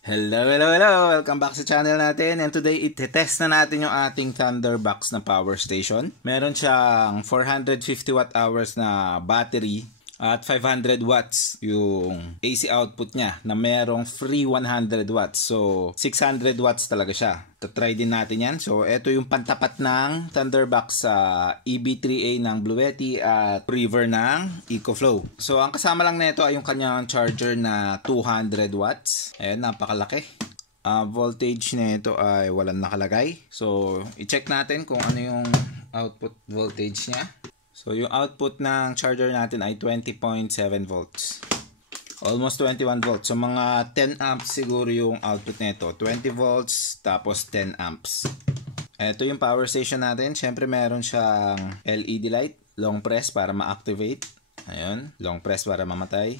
Hello, hello, hello! Welcome back sa channel natin, and today itetest na natin yung ating Thunderbox na power station. Meron siyang 450 watt hours na battery at 500 watts yung AC output niya na merong free 100 watts. So 600 watts talaga siya. Try din natin yan. So ito yung pantapat ng Thunderbox sa EB3A ng Bluetti at River ng EcoFlow. So ang kasama lang nito ay yung kanyang charger na 200 watts. Ayan, napakalaki. Voltage nito ay walang nakalagay. So i-check natin kung ano yung output voltage niya. So yung output ng charger natin ay 20.7 volts. Almost 21 volts. So mga 10 amps siguro yung output nito. 20 volts tapos 10 amps. Ito yung power station natin. Siyempre meron siyang LED light. Long press para ma-activate. Ayun. Long press para mamatay.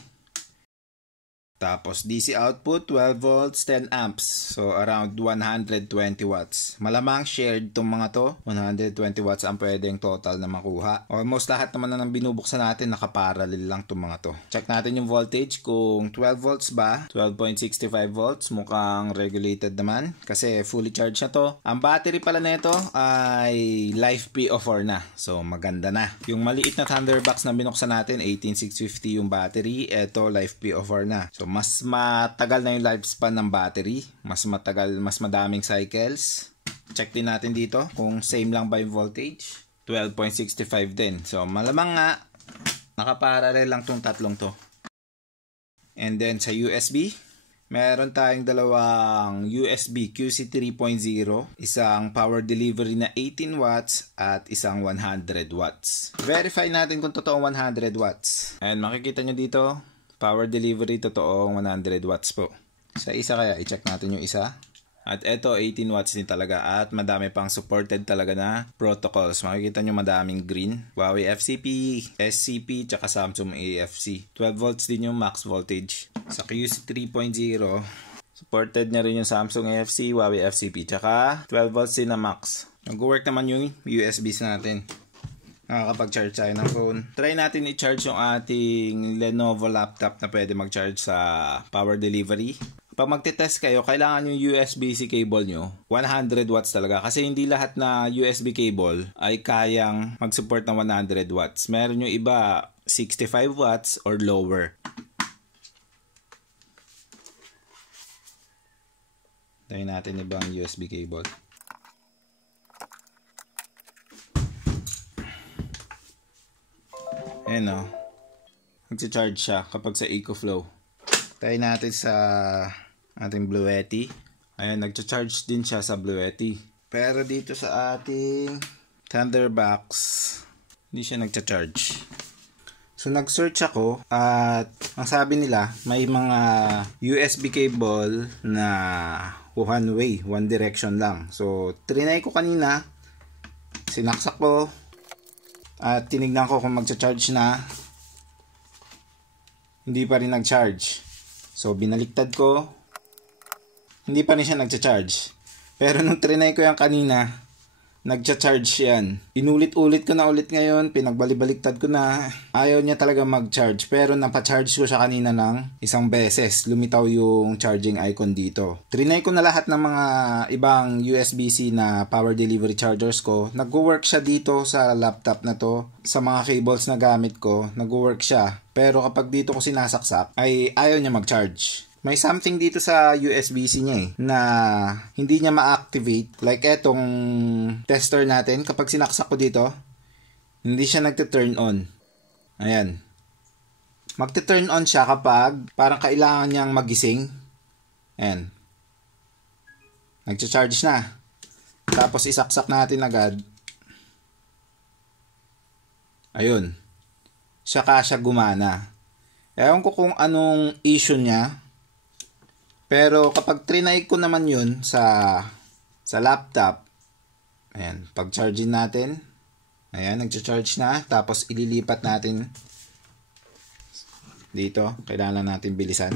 Tapos DC output 12 volts 10 amps. So around 120 watts. Malamang shared tong mga to. 120 watts ang pwedeng total na makuha. Almost lahat naman na nang binubuksan natin nakaparallel lang tong mga to. Check natin yung voltage kung 12 volts ba. 12.65 volts. Mukhang regulated naman kasi fully charged na to. Ang battery pala nito ay Life PO4 na. So maganda na. Yung maliit na Thunderbox na binuksan natin 18650 yung battery. Ito Life PO4 na. So mas matagal na yung lifespan ng battery. Mas matagal, mas madaming cycles. Check din natin dito kung same lang ba yung voltage. 12.65 din. So malamang nga nakaparallel lang tong tatlong to. And then sa USB, meron tayong dalawang USB QC 3.0. Isang power delivery na 18 watts at isang 100 watts. Verify natin kung totoong 100 watts. And makikita nyo dito, power delivery totoong 100 watts po. Sa isa kaya, i-check natin yung isa. At ito, 18 watts din talaga. At madami pang supported talaga na protocols. Makikita nyo madaming green. Huawei FCP, SCP, tsaka Samsung AFC. 12 volts din yung max voltage. Sa QC 3.0, supported niya rin yung Samsung AFC, Huawei FCP, tsaka 12 volts din na max. Nag-work naman yung USBs natin. Nakakapag-charge tayo ng phone. Try natin i-charge yung ating Lenovo laptop na pwede mag-charge sa power delivery. Pag magte-test kayo, kailangan yung USB-C cable nyo 100 watts talaga. Kasi hindi lahat na USB cable ay kayang mag-support ng 100 watts. Meron yung iba 65 watts or lower. Tayo natin ibang USB cable. Ayan o. Nag-charge siya kapag sa EcoFlow. Tayo natin sa ating Bluetti. Ayan, nag-charge din siya sa Bluetti. Pero dito sa ating Thunderbox, hindi siya nag-charge. So nag-search ako at ang sabi nila, may mga USB cable na one way, one direction lang. So trinay ko kanina, sinaksak ko, at tinignan ko kung magcha-charge na. Hindi pa rin nag-charge. So binaliktad ko. Hindi pa rin siya nagcha-charge. Pero nung trinay ko yan kanina, nagcha-charge yan. Inulit-ulit ko na ulit ngayon. Pinagbalik-baliktad ko na. Ayaw niya talaga mag-charge. Pero napacharge ko siya kanina ng isang beses. Lumitaw yung charging icon dito. Trinay ko na lahat ng mga ibang USB-C na power delivery chargers ko. Nag-work siya dito sa laptop na to. Sa mga cables na gamit ko, nag-work siya. Pero kapag dito ko sinasaksak, ay ayaw niya mag-charge. May something dito sa USB-C niya na hindi niya ma-activate. Like etong tester natin, kapag sinaksak ko dito, hindi siya nagte-turn on. Ayan. Magte-turn on siya kapag parang kailangan niyang magising. Ayan. Nagcha-charge na. Tapos isaksak natin agad. Ayun. Saka siya gumana. Ewan ko kung anong issue niya. Pero kapag trinay ko naman yun sa laptop, ayan, pag charging natin, ayan, nagcha-charge na, tapos ililipat natin dito, kailangan natin bilisan.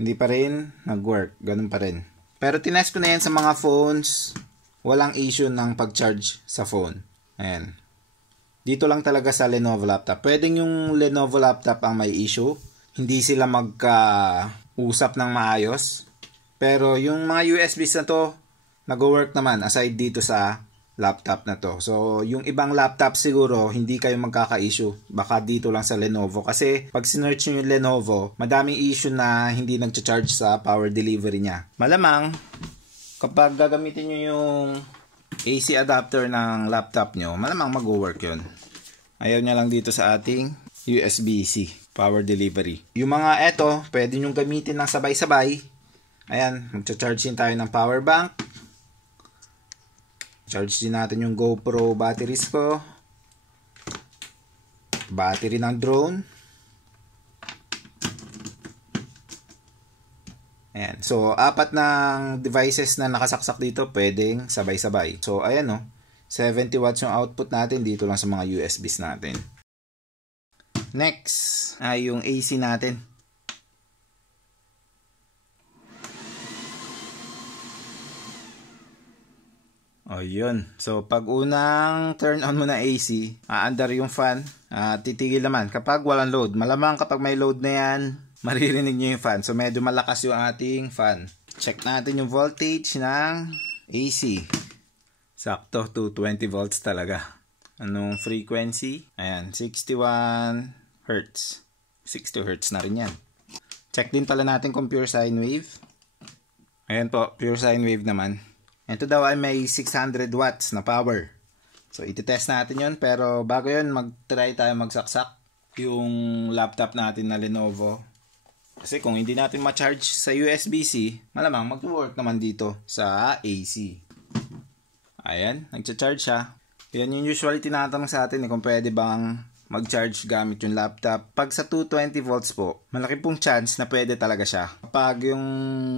Hindi pa rin nag-work, ganun pa rin. Pero tinest ko na yan sa mga phones, walang issue ng pag-charge sa phone. Ayan. Dito lang talaga sa Lenovo laptop. Pwedeng yung Lenovo laptop ang may issue. hindi sila magka-usap ng maayos. Pero yung mga USBs na to, nag-work naman aside dito sa laptop na to. So, yung ibang laptop siguro, hindi kayo magkaka-issue. Baka dito lang sa Lenovo. Kasi, pag sinearch nyo yung Lenovo, madaming issue na hindi nag-charge sa power delivery niya. Malamang, kapag gagamitin nyo yung AC adapter ng laptop nyo, malamang mag-work yun. Ayaw niya lang dito sa ating USB-C power delivery. Yung mga eto, pwede nyo gamitin ng sabay-sabay. Ayan, magcha-charge din tayo ng power bank. Charge din natin yung GoPro batteries ko. Battery ng drone. Ayan. So, 4 ng devices na nakasaksak dito, pwedeng sabay-sabay. So, ayan o. 70 watts yung output natin dito lang sa mga USBs natin. Next, ay yung AC natin. O, yun. So, pag unang turn on mo na AC, aandar yung fan, titigil naman kapag walang load. Malamang kapag may load na yan, maririnig nyo yung fan. So, medyo malakas yung ating fan. Check natin yung voltage ng AC. Sakto, 220 volts talaga. Anong frequency? Ayan, 61 Hz. 60 Hz na rin yan. Check din pala natin kung pure sine wave. Ayan po, pure sine wave naman. Ito daw ay may 600 watts na power. So, ititest natin yun. Pero bago yun, mag-try tayo magsaksak yung laptop natin na Lenovo. Kasi kung hindi natin ma-charge sa USB-C, malamang mag-work naman dito sa AC. Ayan, nag-charge siya. Yan yung usually tinatanong sa atin kung pwede bang mag-charge gamit yung laptop. Pag sa 220 volts po, malaki pong chance na pwede talaga siya. Kapag yung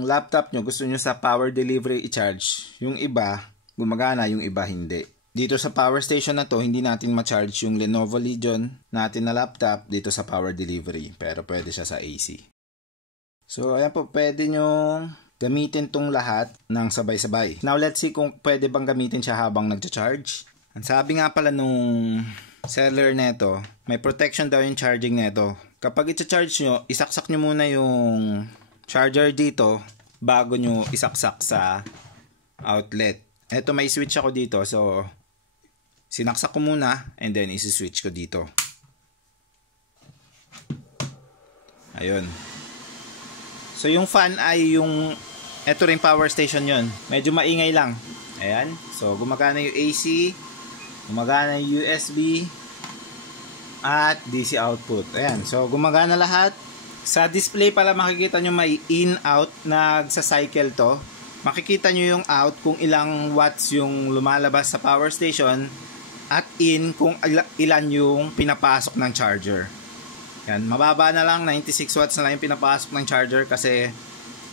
laptop nyo gusto nyo sa power delivery i-charge, yung iba gumagana, yung iba hindi. Dito sa power station na to, hindi natin ma-charge yung Lenovo Legion natin na laptop dito sa power delivery. Pero pwede siya sa AC. So, ayan po, pwede nyo gamitin tong lahat ng sabay-sabay. Now, let's see kung pwede bang gamitin siya habang nag-charge. Ang sabi nga pala nung seller neto, may protection daw yung charging neto. Kapag i-charge nyo, isaksak nyo muna yung charger dito bago nyo isaksak sa outlet. Ito may switch ako dito, so sinaksak ko muna and then isi-switch ko dito. Ayun. So yung fan ay yung, ito rin power station yon. Medyo maingay lang. Ayan. So gumagana yung AC, gumagana yung USB, at DC output. Ayan. So, gumagana lahat. Sa display pala makikita nyo may in-out. Nagsa-cycle to. Makikita nyo yung out kung ilang watts yung lumalabas sa power station. At in kung ilan yung pinapasok ng charger. Yan. Mababa na lang. 96 watts na lang yung pinapasok ng charger kasi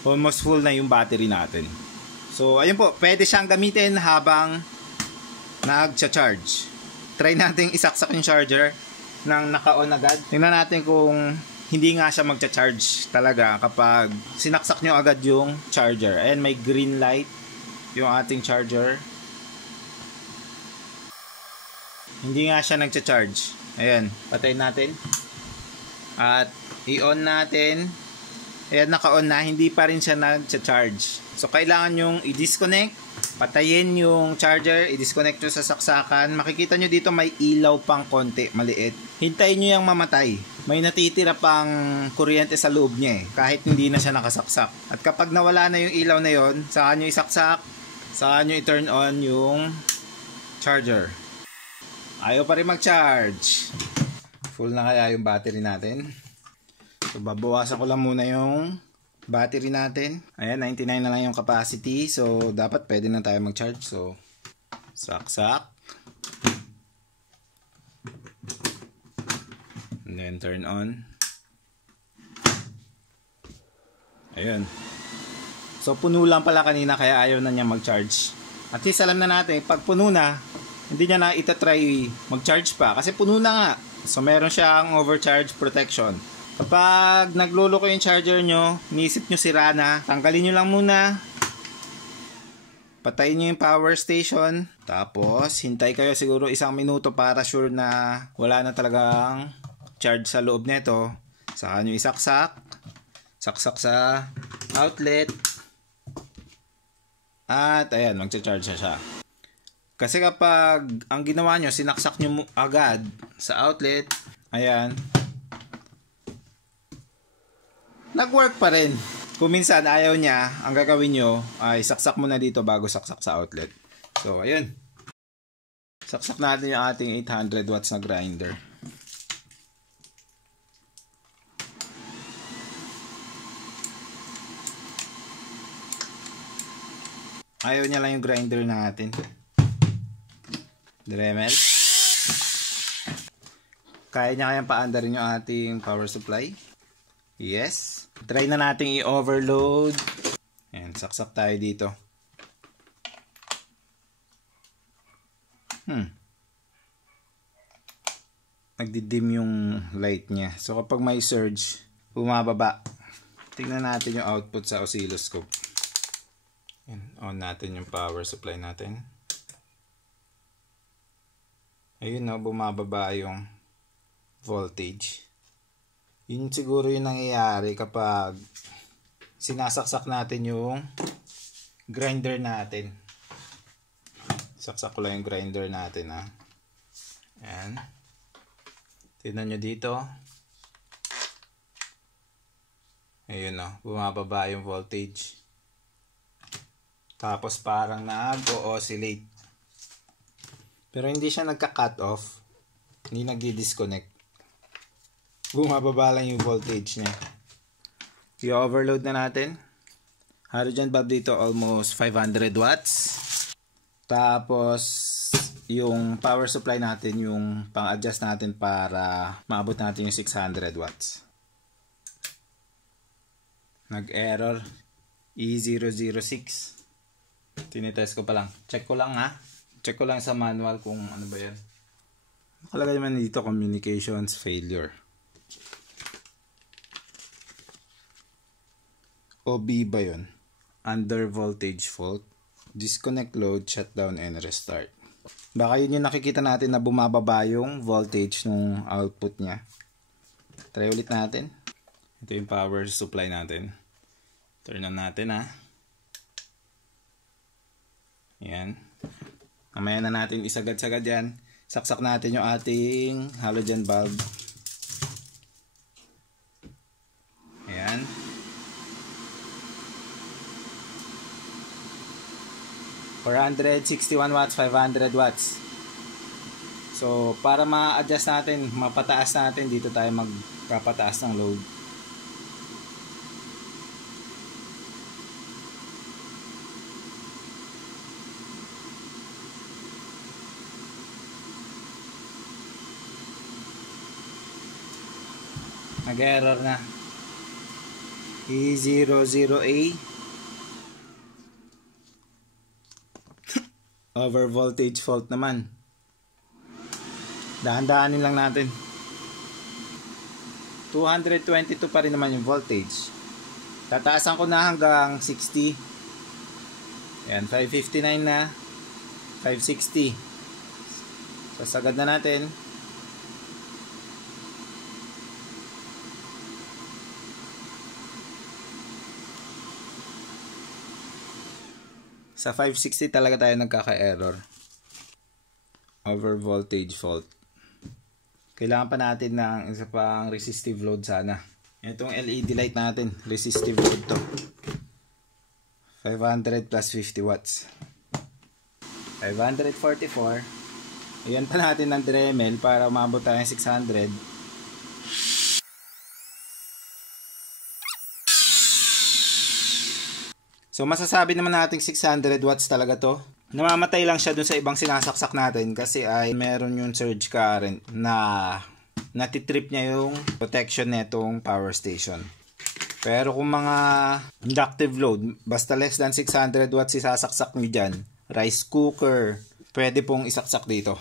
almost full na yung battery natin. So, ayun po. Pwede siyang gamitin habang nag-charge. Try natin isaksak yung charger nang naka-on agad. Tingnan natin kung hindi nga siya magcha-charge talaga kapag sinaksak nyo agad yung charger. Ayan, may green light yung ating charger. Hindi nga siya nagcha-charge. Ayan, patayin natin. At i-on natin. Ayan, naka-on na. Hindi pa rin siya nagcha-charge. So, kailangan yung i-disconnect. Patayin yung charger, i-disconnect nyo sa saksakan. Makikita nyo dito may ilaw pang konti, maliit. Hintayin nyo yung mamatay. May natitira pang kuryente sa loob niya kahit hindi na siya nakasaksak. At kapag nawala na yung ilaw na yon, saka nyo isaksak, saka nyo i-turn on yung charger. Ayaw pa rin mag-charge. Full na kaya yung battery natin. So, babawasan ko lang muna yung battery natin. Ayan, 99 na lang yung capacity. So, dapat pwede na tayo mag-charge. So, saksak. And then, turn on. Ayun. So, puno lang pala kanina kaya ayaw na niya mag-charge. At least alam na natin, pag puno na, hindi niya na itatry mag-charge pa. Kasi puno na nga. So, meron siyang overcharge protection. Kapag nagluloko yung charger nyo, niisip nyo sira na, tanggalin nyo lang muna. Patayin nyo yung power station. Tapos, hintay kayo siguro 1 minuto para sure na wala na talagang charge sa loob nito. Saka nyo isaksak. Saksak sa outlet. At ayan, magcha-charge siya. Kasi kapag ang ginawa nyo, sinaksak nyo agad sa outlet, ayan, nag-work pa rin. Kung minsan ayaw niya, ang gagawin nyo ay saksak mo na dito bago saksak sa outlet. So, ayun. Saksak natin yung ating 800 watts na grinder. Ayaw niya lang yung grinder natin. Dremel. Kaya niya kayang paandarin yung ating power supply. Yes. Try na natin i-overload. Ayan, saksak tayo dito. Nagdidim yung light niya. So kapag may surge, bumababa. Tingnan natin yung output sa oscilloscope. Ayan, on natin yung power supply natin. Ayun na, bumababa yung voltage. Yun siguro yung nangyayari kapag sinasaksak natin yung grinder natin. Saksak ko lang yung grinder natin, ha. Ayan. Tignan nyo dito. Ayun na, bumababa yung voltage. Tapos parang nag-o-oscillate. Pero hindi siya nagka-cut off. Hindi nagdi-disconnect. Bumababa lang yung voltage niya. I-overload na natin. Halogen bulb dito almost 500 watts. Tapos yung power supply natin, yung pang-adjust natin para maabot natin yung 600 watts. Nag-error. E006. Tinitest ko pa lang. Check ko lang, ha. Check ko lang sa manual kung ano ba yan. Nakalagay naman dito, communications failure. OB ba yun? Under voltage fault. Disconnect load, shutdown, and restart. Baka yun yung nakikita natin na bumababa yung voltage ng output niya. Try ulit natin. Ito yung power supply natin. Turn on natin, ha. Ayan. Mamaya na natin isagad-sagad yan. Saksak natin yung ating halogen bulb. Ayan. $461 watts, 500 watts. So, para ma-adjust natin, mapataas natin, dito tayo magpapataas ng load. Nag-error na. E00A. Over voltage fault naman. Dahan-dahanin lang natin. 222 pa rin naman yung voltage. Tataasan ko na hanggang 60. Ayan, 559 na. 560. Sasagad na natin. Sa 560 talaga tayo nagkaka-error. Over voltage fault. Kailangan pa natin ng isa pang resistive load sana. Itong LED light natin, resistive load to. 500 plus 50 watts. 544. Ayan pa natin ng Dremel para umabot tayo ng 600. So masasabi naman natin 600 watts talaga to. Namamatay lang siya dun sa ibang sinasaksak natin kasi ay meron yung surge current na natitrip niya yung protection netong power station. Pero kung mga inductive load, basta less than 600 watts isasaksak nyo dyan, rice cooker, pwede pong isaksak dito.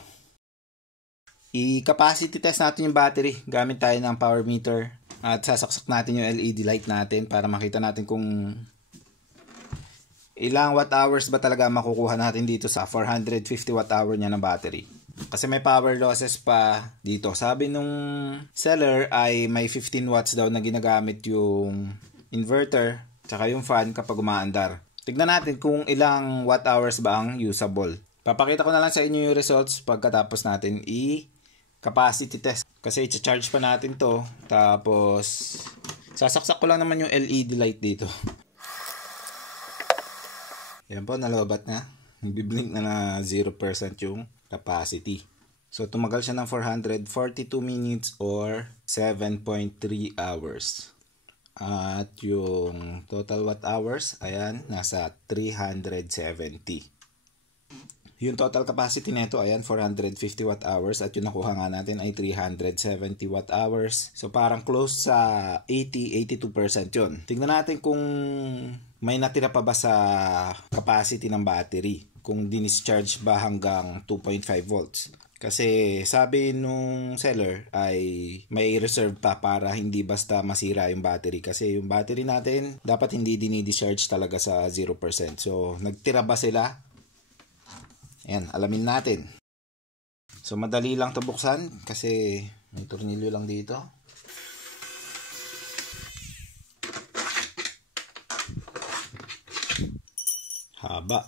I-capacity test natin yung battery gamit tayo ng power meter at sasaksak natin yung LED light natin para makita natin kung ilang watt hours ba talaga makukuha natin dito sa 450 watt hour niya ng battery. Kasi may power losses pa dito. Sabi nung seller ay may 15 watts daw na ginagamit yung inverter tsaka yung fan kapag umaandar. Tignan natin kung ilang watt hours ba ang usable. Papakita ko na lang sa inyo yung results pagkatapos natin i-capacity test. Kasi i-charge pa natin to. Tapos sasaksak ko lang naman yung LED light dito. Yan po, nalobat na. Nagbiblink na 0% yung capacity. So tumagal siya ng 442 minutes or 7.3 hours. At yung total watt hours, ayan, nasa 370. Yung total capacity nito, ayan, 450 watt hours. At yung nakuha nga natin ay 370 watt hours. So parang close sa 80-82% yun. Tingnan natin kung may natira pa ba sa capacity ng battery. Kung discharge ba hanggang 2.5 volts. Kasi sabi nung seller ay may reserve pa para hindi basta masira yung battery. Kasi yung battery natin dapat hindi dinidischarge talaga sa 0%. So nagtira ba sila? Ayan, alamin natin. So madali lang ito buksan kasi may tornilyo lang dito. Haba.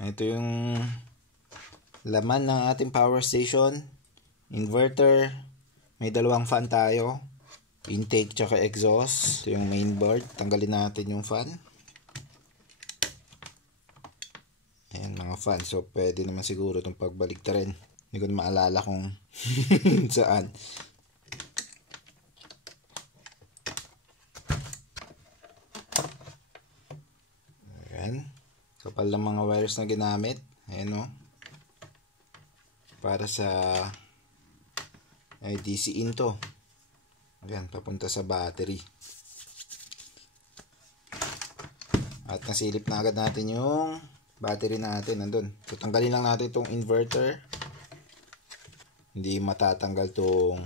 Ito yung laman ng ating power station. Inverter. May dalawang fan tayo. Intake tsaka exhaust. Ito yung main board. Tanggalin natin yung fan. Ayan mga fan. So pwede naman siguro itong pagbaliktarin. Hindi ko na maalala kung saan. Ayan. Kapal ng mga wires na ginamit. Ayan o. Para sa DC in to. Ayan, papunta sa battery. At nasilip na agad natin yung battery natin. Nandun. So, tanggalin lang natin itong inverter. Hindi matatanggal itong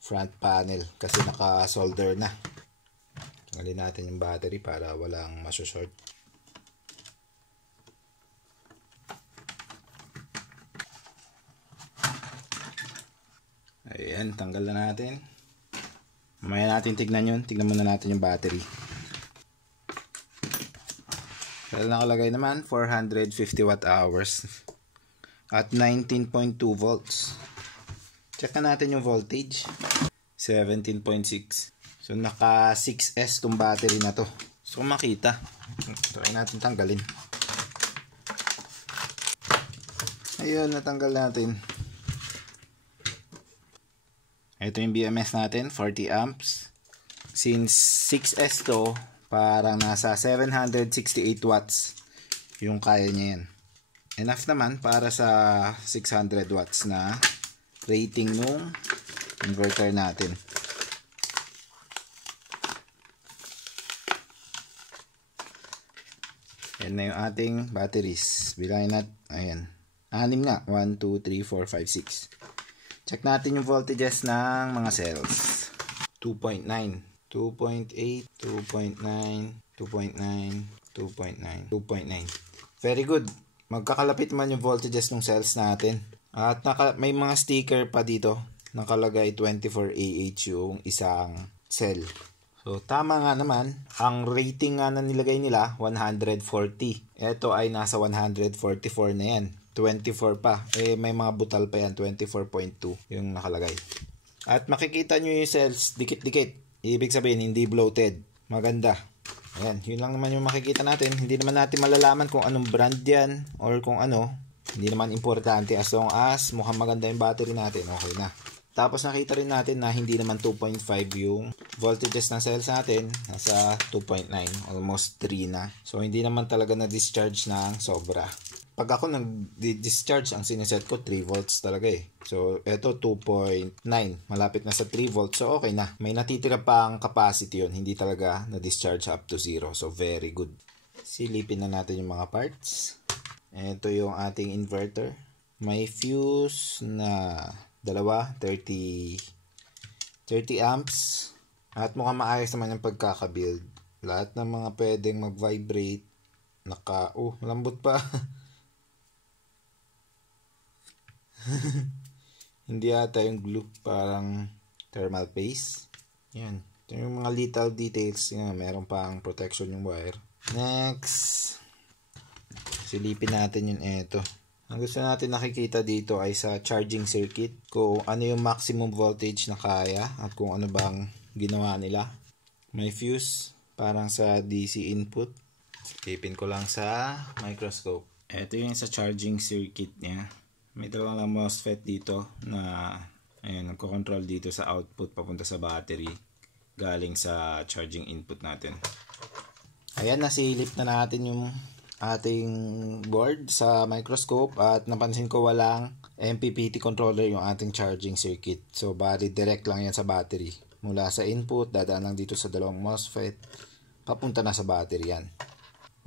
front panel kasi naka-solder na. Tanggalin natin yung battery para walang masusort. Ayan, tanggal na natin. Mamaya natin tignan yun. Tignan muna natin yung battery. Dahil nakalagay naman 450 watt hours at 19.2 volts. Check na natin yung voltage. 17.6. So naka 6S tong battery na to. So makita. Try natin tanggalin. Ayun, natanggal natin. Ito yung BMS natin, 40 amps. Since 6S to, parang nasa 768 watts yung kaya niya yan. Enough naman para sa 600 watts na rating nung inverter natin. Yan na yung ating batteries. Bilangin natin, ayan. 6 nga. 1, 2, 3, 4, 5, 6. Check natin yung voltages ng mga cells. 2.9, 2.8, 2.9, 2.9, 2.9, 2.9. Very good. Magkakalapit man yung voltages ng cells natin. At may mga sticker pa dito. Nakalagay 24Ah yung isang cell. So tama nga naman. Ang rating nga na nilagay nila 140. Ito ay nasa 144 na yan. 24 pa. May mga butal pa yan. 24.2 yung nakalagay. At makikita nyo yung cells dikit-dikit. Ibig sabihin, hindi bloated. Maganda. Ayan. Yun lang naman yung makikita natin. Hindi naman natin malalaman kung anong brand yan or kung ano. Hindi naman importante. As long as mukhang maganda yung battery natin, okay na. Tapos nakita rin natin na hindi naman 2.5 yung voltages ng cells natin. Nasa 2.9. Almost 3 na. So hindi naman talaga na-discharge ng sobra. Pag ako nag-discharge, ang sineset ko 3 volts talaga eh. So, eto 2.9. Malapit na sa 3 volts. So, okay na. May natitira pang capacity yun. Hindi talaga na-discharge up to 0. So, very good. Silipin na natin yung mga parts. Ito yung ating inverter. May fuse na dalawa, 30 amps. At mukhang maayos naman yung pagkakabuild. Lahat ng mga pwedeng mag-vibrate Malambot pa. Hindi ata yung glue, parang thermal paste. Yan. Ito yung mga little details. Yan, meron pang protection yung wire. Next, silipin natin yung ito. Ang gusto natin nakikita dito ay sa charging circuit, kung ano yung maximum voltage na kaya at kung ano bang ginawa nila. May fuse, parang sa DC input. Silipin ko lang sa microscope. Ito yung sa charging circuit niya. May dalawang MOSFET dito na nagko-control dito sa output papunta sa battery galing sa charging input natin. Ayan, nasilip na natin yung ating board sa microscope at napansin ko walang MPPT controller yung ating charging circuit. So bali direct lang yan sa battery. Mula sa input, dadaan lang dito sa dalawang MOSFET, papunta na sa battery yan.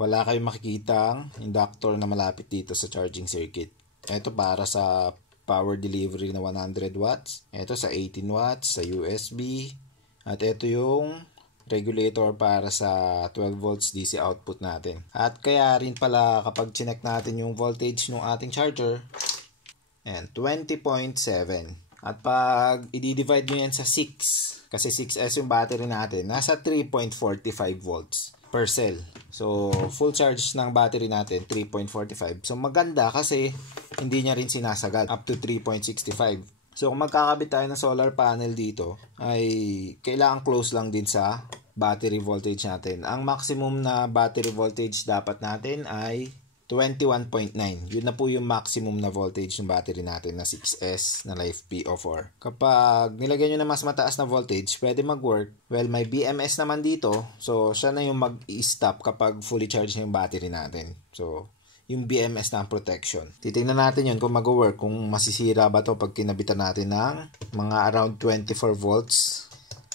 Wala kayong makikitang inductor na malapit dito sa charging circuit. Ito para sa power delivery na 100 watts. Ito sa 18 watts, sa USB. At ito yung regulator para sa 12 volts DC output natin. At kaya rin pala kapag chinek natin yung voltage ng ating charger, 20.7. At pag i-divide nyo yan sa 6, kasi 6S yung battery natin, nasa 3.45 volts per cell. So, full charge ng battery natin, 3.45. So, maganda kasi hindi niya rin sinasagad up to 3.65. So, kung magkakabit tayo ng solar panel dito, ay kailangan close lang din sa battery voltage natin. Ang maximum na battery voltage dapat natin ay 21.9. Yun na po yung maximum na voltage ng battery natin na 6S na LiFePO4. Kapag nilagyan nyo na mas mataas na voltage, pwede mag-work. Well, may BMS naman dito. So, siya na yung mag-stop kapag fully charged na yung battery natin. So, yung BMS na ang protection. Titingnan natin yun kung mag-work, kung masisira ba to pag kinabitan natin ng mga around 24 volts.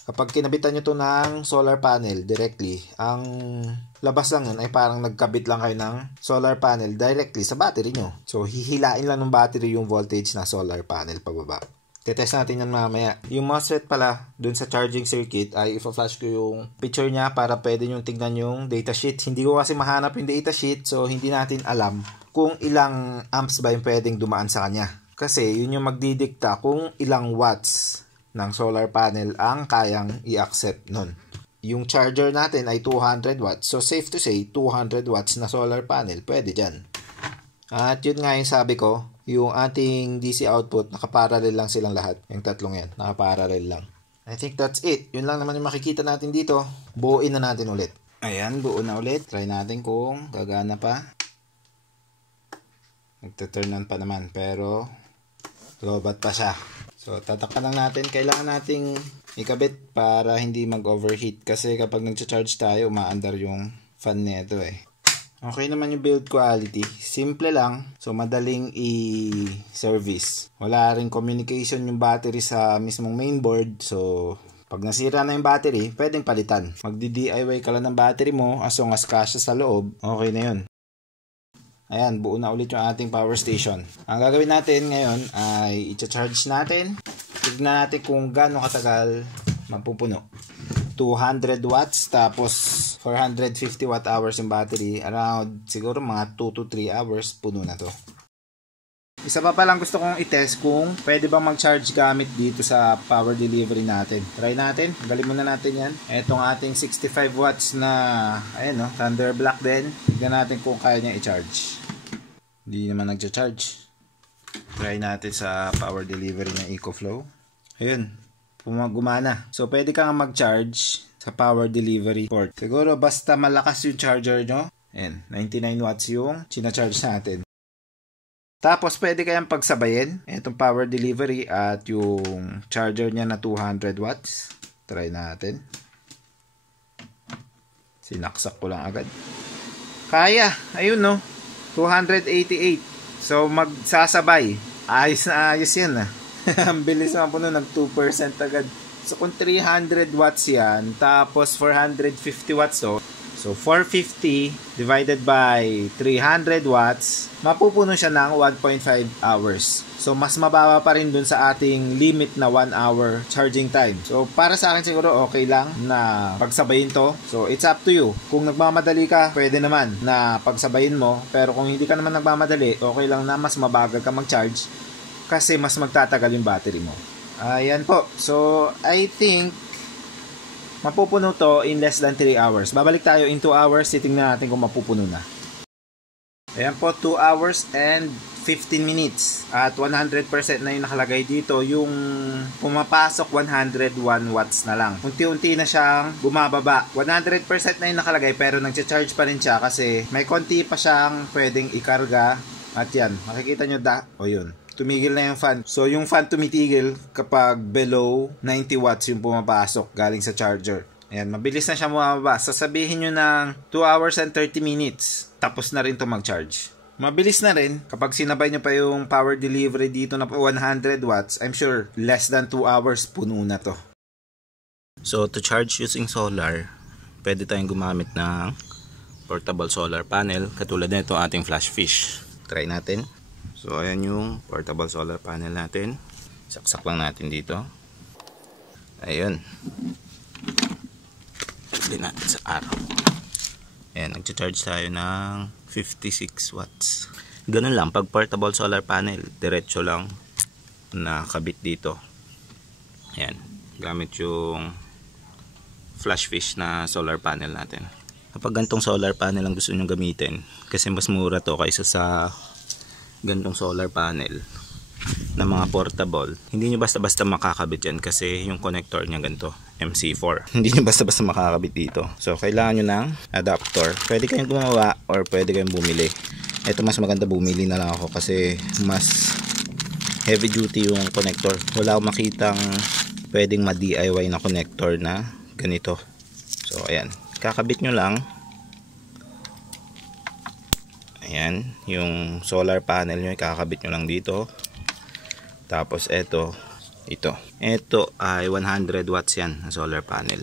Kapag kinabitan nyo to ng solar panel directly, ang labas lang nun ay parang nagkabit lang kayo ng solar panel directly sa battery nyo. So, hihilain lang ng battery yung voltage na solar panel pababa. Tetest natin yan mamaya. Yung MOSFET pala, dun sa charging circuit, ay ipa-flash ko yung picture niya para pwede nyo tignan yung datasheet. Hindi ko kasi mahanap yung datasheet, so hindi natin alam kung ilang amps ba yung pwedeng dumaan sa kanya. Kasi yun yung magdidikta kung ilang watts ng solar panel ang kayang i-accept nun. Yung charger natin ay 200 watts. So, safe to say, 200 watts na solar panel. Pwede dyan. At yun nga yung sabi ko, yung ating DC output, nakaparallel lang silang lahat. Yung tatlong yan, nakaparallel lang. I think that's it. Yun lang naman yung makikita natin dito. Buuin na natin ulit. Ayan, buo na ulit. Try natin kung gagana pa. Nagta-turn on pa naman, pero lobat pa siya. So, tatakpan lang natin. Kailangan nating ikabit para hindi mag-overheat. Kasi kapag nag-charge tayo, umaandar yung fan nito eh. Okay naman yung build quality. Simple lang. So, madaling i-service. Wala rin communication yung battery sa mismong mainboard. So, pag nasira na yung battery, pwedeng palitan. Magdi-DIY ka lang ng battery mo as long as kasya sa loob. Okay na yun. Ayan, buo na ulit yung ating power station. Ang gagawin natin ngayon ay i-charge natin. Tignan natin kung gaano katagal mapupuno. 200 watts tapos 450 watt hours yung battery. Around siguro mga 2 to 3 hours puno na to. Isa pa palang gusto kong i-test kung pwede bang mag-charge gamit dito sa power delivery natin. Try natin. Galing muna natin yan. Etong ating 65 watts na ayan, no, Thunder Black din. Tignan natin kung kaya niya i-charge. Hindi naman nagcha-charge. Try natin sa power delivery ng EcoFlow. Ayun. Gumana. So, pwede kang mag-charge sa power delivery port. Siguro, basta malakas yung charger nyo. Ayan, 99 watts yung china-charge natin. Tapos, pwede kayang pagsabayin itong power delivery at yung charger niya na 200 watts. Try natin. Sinaksak ko lang agad. Kaya. Ayun, no. 288. So, magsasabay. Ayos na ayos yan, ah. Ang bilis naman po nun, nag 2% agad. So, kung 300 watts yan, tapos 450 watts to, So 450 divided by 300 watts, mapupuno siya ng 1.5 hours. So mas mababa pa rin dun sa ating limit na 1 hour charging time. So para sa akin siguro okay lang na pagsabayin to. So it's up to you. Kung nagmamadali ka, pwede naman na pagsabayin mo. Pero kung hindi ka naman nagmamadali, okay lang na mas mabagal ka mag-charge kasi mas magtatagal yung battery mo. Ayan po. So I think mapupuno to in less than 3 hours. Babalik tayo in 2 hours. Titingnan natin kung mapupuno na. Ayan po, 2 hours and 15 minutes. At 100% na yung nakalagay dito. Yung pumapasok 101 watts na lang. Unti-unti na siyang bumababa. 100% na yung nakalagay pero nag-charge pa rin siya kasi may konti pa siyang pwedeng ikarga. At yan, makikita nyo yun. Tumigil na yung fan. So, yung fan tumitigil kapag below 90 watts yung pumapasok galing sa charger. Ayan, mabilis na siya bumababa. Sasabihin nyo ng 2 hours and 30 minutes. Tapos na rin ito mag-charge. Mabilis na rin. Kapag sinabay nyo pa yung power delivery dito na 100 watts, I'm sure less than 2 hours puno na to. So, to charge using solar, pwede tayong gumamit ng portable solar panel. Katulad nito ating flash fish. Try natin. So ayan yung portable solar panel natin. Saksak lang natin dito. Ayun. Pili natin sa araw. Ayan, nag-charge tayo ng 56 watts. Ganun lang, pag portable solar panel, diretso lang nakabit dito. Ayan, gamit yung flash fish na solar panel natin. Kapag gantong solar panel ang gusto nyo gamitin, kasi mas mura to kaysa sa gantong solar panel na mga portable, hindi nyo basta-basta makakabit yan kasi yung connector niya ganito, MC4. Hindi nyo basta-basta makakabit dito. So, kailangan nyo ng adapter. Pwede kayong gumawa or pwede kayong bumili. Ito mas maganda bumili na lang ako kasi mas heavy duty yung connector. Wala akong makitang pwedeng ma-DIY na connector na ganito. So, ayan. Kakabit nyo lang. Ayan, yung solar panel nyo, ikakabit nyo lang dito. Tapos ito ay 100 watts yan na solar panel.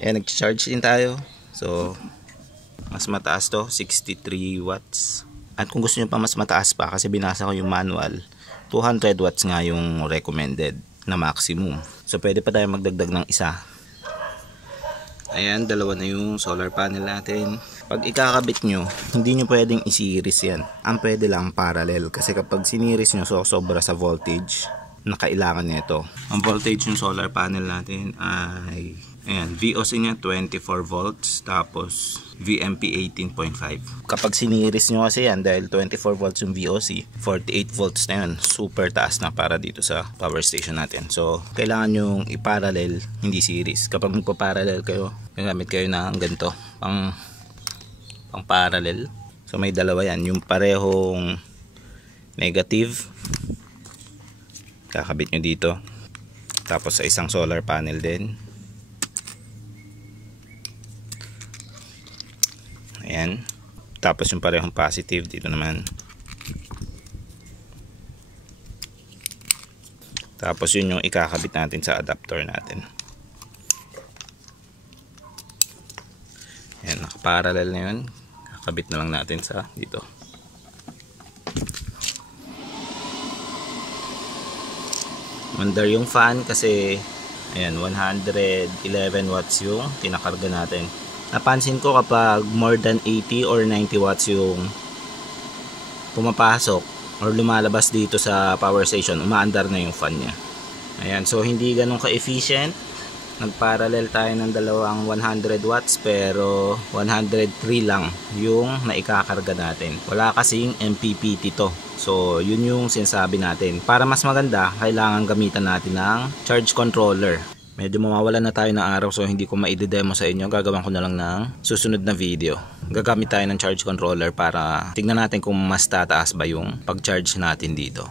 Ayan, nag-charge din tayo. So, mas mataas to, 63 watts. At kung gusto nyo pa mas mataas pa, kasi binasa ko yung manual, 200 watts nga yung recommended na maximum. So, pwede pa tayo magdagdag ng isa. Ayan, dalawa na yung solar panel natin. Pag ikakabit nyo, hindi nyo pwedeng i-series yan. Ang pwede lang parallel. Kasi kapag siniris nyo, sobra sa voltage na kailangan nito. Ang voltage yung solar panel natin ay, ayan, VOC niya 24 volts. Tapos VMP 18.5. Kapag siniris nyo kasi yan, dahil 24 volts yung VOC, 48 volts na yun. Super taas na para dito sa power station natin. So, kailangan yung i-parallel, hindi series. Kapag magpa-parallel kayo, gamit kayo na ganito, pang parallel. So, may dalawa yan. Yung parehong negative, kakabit nyo dito. Tapos sa isang solar panel din. Ayan. Tapos yung parehong positive dito naman. Tapos yun yung ikakabit natin sa adapter natin. Ayan, nakaparallel na yun. Kakabit na lang natin sa dito. Mandar yung fan kasi ayan, 111 watts yung tinakarga natin. Napansin ko kapag more than 80 or 90 watts yung pumapasok or lumalabas dito sa power station, umaandar na yung fan niya. Ayan, so hindi ganun ka-efficient. Nagparallel tayo ng dalawang 100 watts pero 103 lang yung naikakarga natin. Wala kasing MPPT to. So yun yung sinasabi natin. Para mas maganda, kailangan gamitan natin ng charge controller. Medyo mawawalan na tayo ng araw so hindi ko ma-demo sa inyo. Gagawin ko na lang ng susunod na video. Gagamit tayo ng charge controller para tignan natin kung mas tataas ba yung pag-charge natin dito.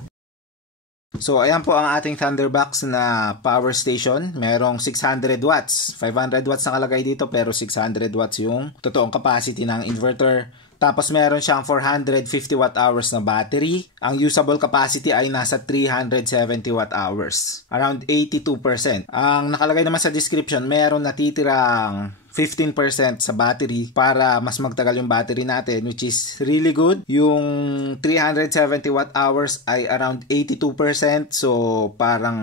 So ayan po ang ating Thunderbox na power station. Merong 600 watts. 500 watts nakalagay dito pero 600 watts yung totoong capacity ng inverter. Tapos meron siyang 450 watt hours na battery. Ang usable capacity ay nasa 370 watt hours. Around 82%. Ang nakalagay naman sa description, meron natitirang 15% sa battery para mas magtagal yung battery natin, which is really good. Yung 370 watt hours ay around 82%, so parang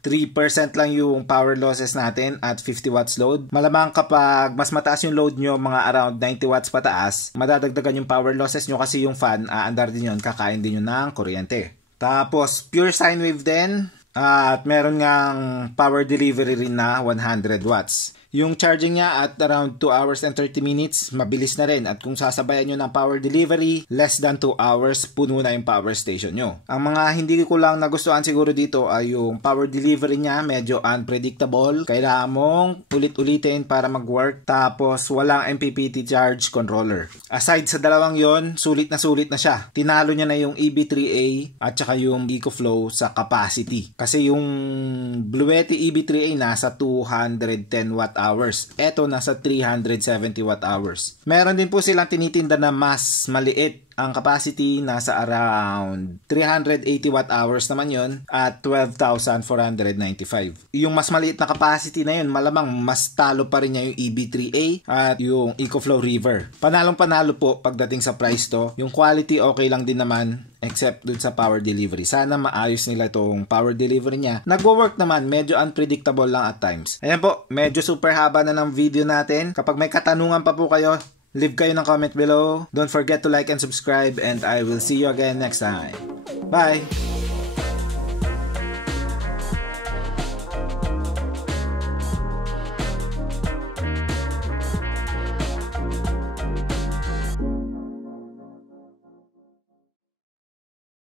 3% lang yung power losses natin at 50 watts load. Malamang kapag mas mataas yung load nyo, mga around 90 watts pataas, madadagdagan yung power losses nyo kasi yung fan, aandar din yun, kakain din yun ng kuryente. Tapos pure sine wave din, at meron ngang power delivery rin na 100 watts. Yung charging niya at around 2 hours and 30 minutes, mabilis na rin. At kung sasabayan nyo ng power delivery, less than 2 hours, puno na yung power station nyo. Ang mga hindi ko lang nagustuhan siguro dito ay yung power delivery niya, medyo unpredictable. Kailangan mong ulit-ulitin para mag-work. Tapos walang MPPT charge controller. Aside sa dalawang yon, sulit na siya. Tinalo niya na yung EB3A at saka yung EcoFlow sa capacity. Kasi yung Bluetti EB3A nasa 210 watt hours. Ito nasa 370 watt hours. Meron din po silang tinitinda na mas maliit. Ang capacity nasa around 380 watt hours naman yon at 12,495. Yung mas maliit na capacity na yun, malamang mas talo pa rin niya yung EB3A at yung EcoFlow River. Panalong-panalo po pagdating sa price to. Yung quality okay lang din naman except dun sa power delivery. Sana maayos nila itong power delivery niya. Nagwo-work naman, medyo unpredictable lang at times. Ayan po, medyo super haba na ng video natin. Kapag may katanungan pa po kayo, leave kayo ng comment below. Don't forget to like and subscribe, and I will see you again next time. Bye!